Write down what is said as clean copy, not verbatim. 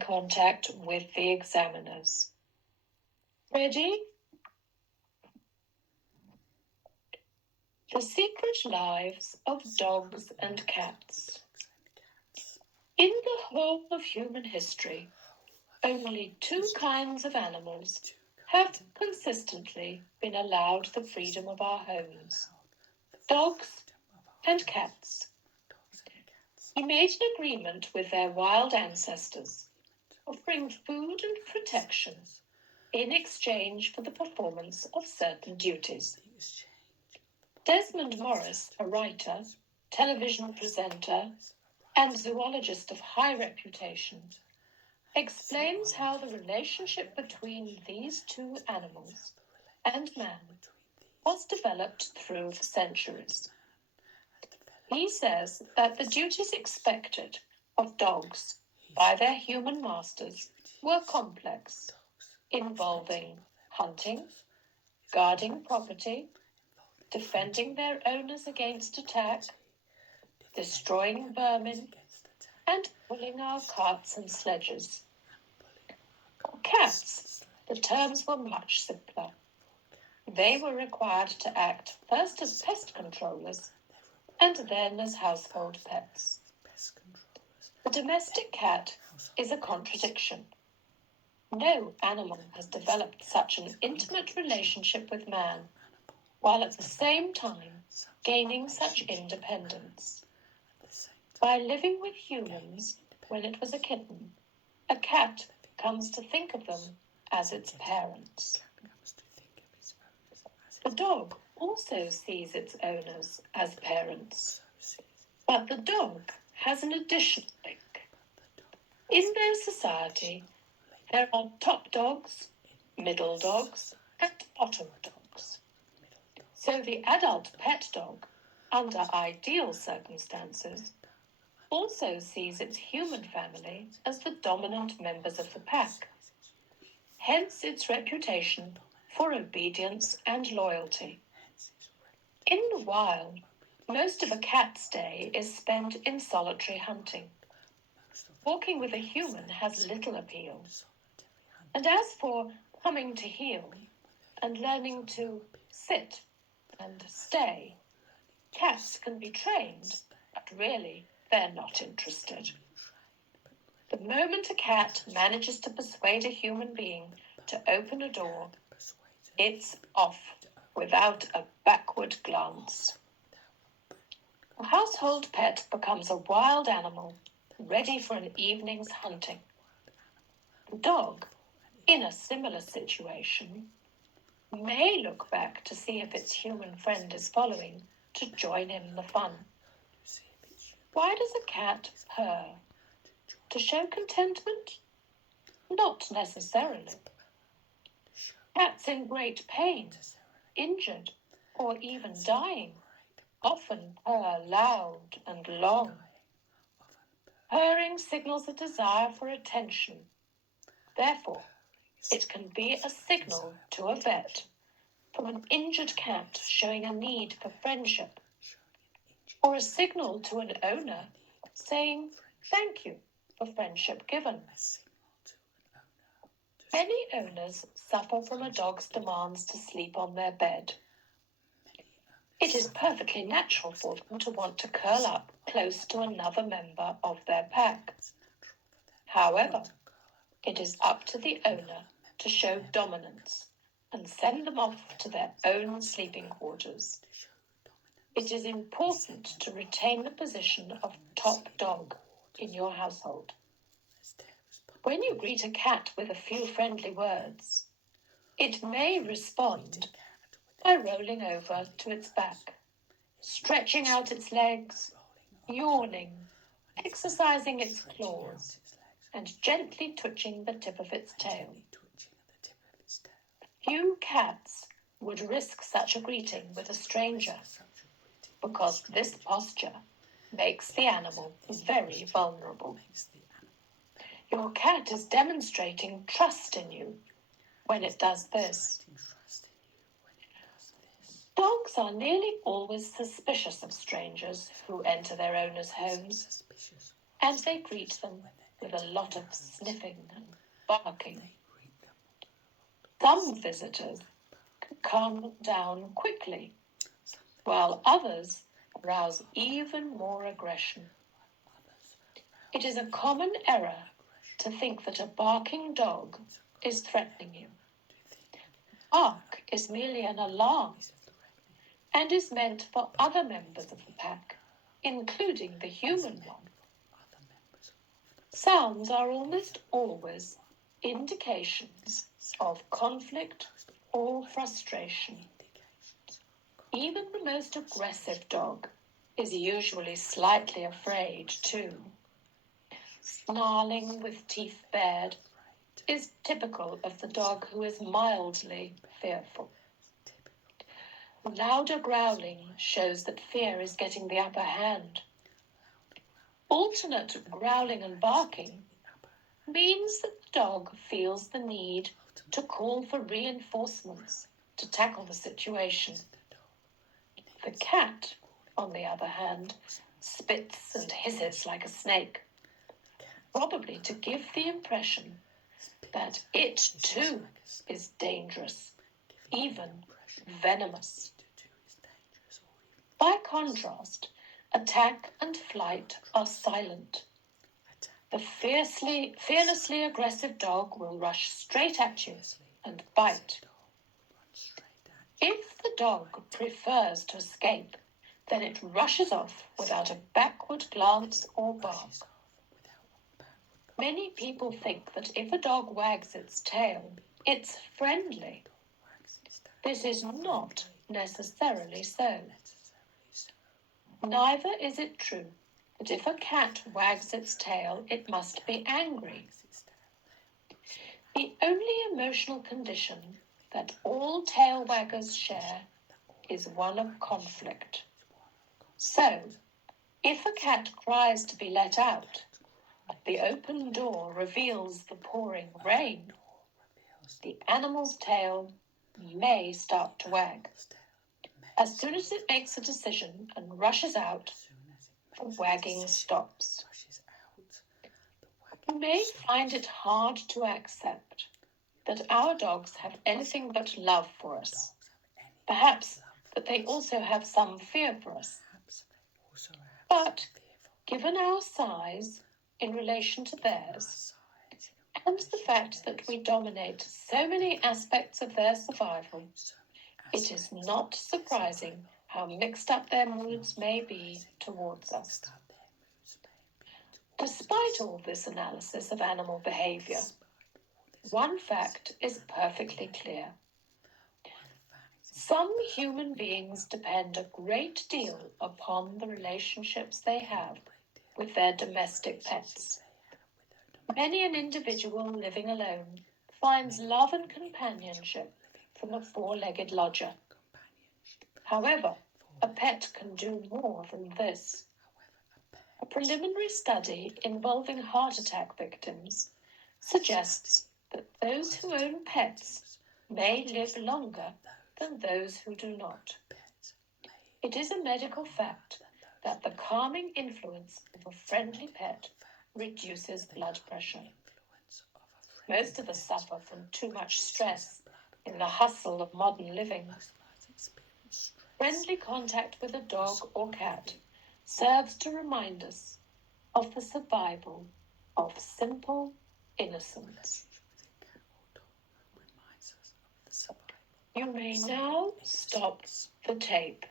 contact with the examiners. Ready? The Secret Lives of Dogs and Cats. In the whole of human history, only two kinds of animals have consistently been allowed the freedom of our homes: dogs and cats. We made an agreement with their wild ancestors, offering food and protection in exchange for the performance of certain duties. Desmond Morris, a writer, television presenter, and zoologist of high reputation, explains how the relationship between these two animals and man was developed through the centuries. He says that the duties expected of dogs by their human masters were complex, involving hunting, guarding property, defending their owners against attack, destroying vermin, and pulling our carts and sledges. For cats, the terms were much simpler. They were required to act first as pest controllers and then as household pets. The domestic cat is a contradiction. No animal has developed such an intimate relationship with man, while at the same time gaining such independence. By living with humans when it was a kitten, a cat comes to think of them as its parents. The dog also sees its owners as parents, but the dog has an additional link. In their society, there are top dogs, middle dogs, and bottom dogs. So the adult pet dog, under ideal circumstances, also sees its human family as the dominant members of the pack, hence its reputation for obedience and loyalty. In the wild, most of a cat's day is spent in solitary hunting. Walking with a human has little appeal. And as for coming to heel and learning to sit and stay, cats can be trained, but really they're not interested. The moment a cat manages to persuade a human being to open a door, it's off without a backward glance. A household pet becomes a wild animal ready for an evening's hunting. The dog, in a similar situation, may look back to see if its human friend is following to join in the fun. Why does a cat purr? To show contentment? Not necessarily. Cats in great pain, injured, or even dying often purr loud and long. Purring signals a desire for attention. Therefore, it can be a signal to a vet from an injured cat showing a need for friendship, or a signal to an owner saying thank you for friendship given. Many owners suffer from a dog's demands to sleep on their bed. It is perfectly natural for them to want to curl up close to another member of their pack. However, it is up to the owner to show dominance and send them off to their own sleeping quarters. It is important to retain the position of top dog in your household. When you greet a cat with a few friendly words, it may respond by rolling over to its back, stretching out its legs, yawning, exercising its claws, and gently twitching the tip of its tail. Few cats would risk such a greeting with a stranger, because this posture makes the animal very vulnerable. Your cat is demonstrating trust in you when it does this. Dogs are nearly always suspicious of strangers who enter their owners' homes, and they greet them with a lot of sniffing and barking. Some visitors can calm down quickly, while others arouse even more aggression. It is a common error to think that a barking dog is threatening you. Bark is merely an alarm and is meant for other members of the pack, including the human one. Sounds are almost always indications of conflict or frustration. Even the most aggressive dog is usually slightly afraid too. Snarling with teeth bared is typical of the dog who is mildly fearful. Louder growling shows that fear is getting the upper hand. Alternate growling and barking means that the dog feels the need to call for reinforcements to tackle the situation. The cat, on the other hand, spits and hisses like a snake, probably to give the impression that it too is dangerous, even venomous. By contrast, attack and flight are silent. The fearlessly aggressive dog will rush straight at you and bite. If the dog prefers to escape, then it rushes off without a backward glance or bark. Many people think that if a dog wags its tail, it's friendly. This is not necessarily so. Neither is it true that if a cat wags its tail, it must be angry. The only emotional condition that all tail waggers share is one of conflict. So, if a cat cries to be let out, but the open door reveals the pouring rain, the animal's tail may start to wag. As soon as it makes a decision and rushes out, the wagging stops. You may find it hard to accept that our dogs have anything but love for us. Perhaps that they also have some fear for us. But given our size in relation to theirs, and the fact that we dominate so many aspects of their survival, it is not surprising how mixed up their moods may be towards us. Despite all this analysis of animal behavior, one fact is perfectly clear. Some human beings depend a great deal upon the relationships they have with their domestic pets. Many an individual living alone finds love and companionship from a four-legged lodger. However, a pet can do more than this. A preliminary study involving heart attack victims suggests that those who own pets may live longer than those who do not. It is a medical fact that the calming influence of a friendly pet reduces blood pressure. Most of us suffer from too much stress in the hustle of modern living. Friendly contact with a dog or cat serves to remind us of the survival of simple innocence. You may now stop the tape.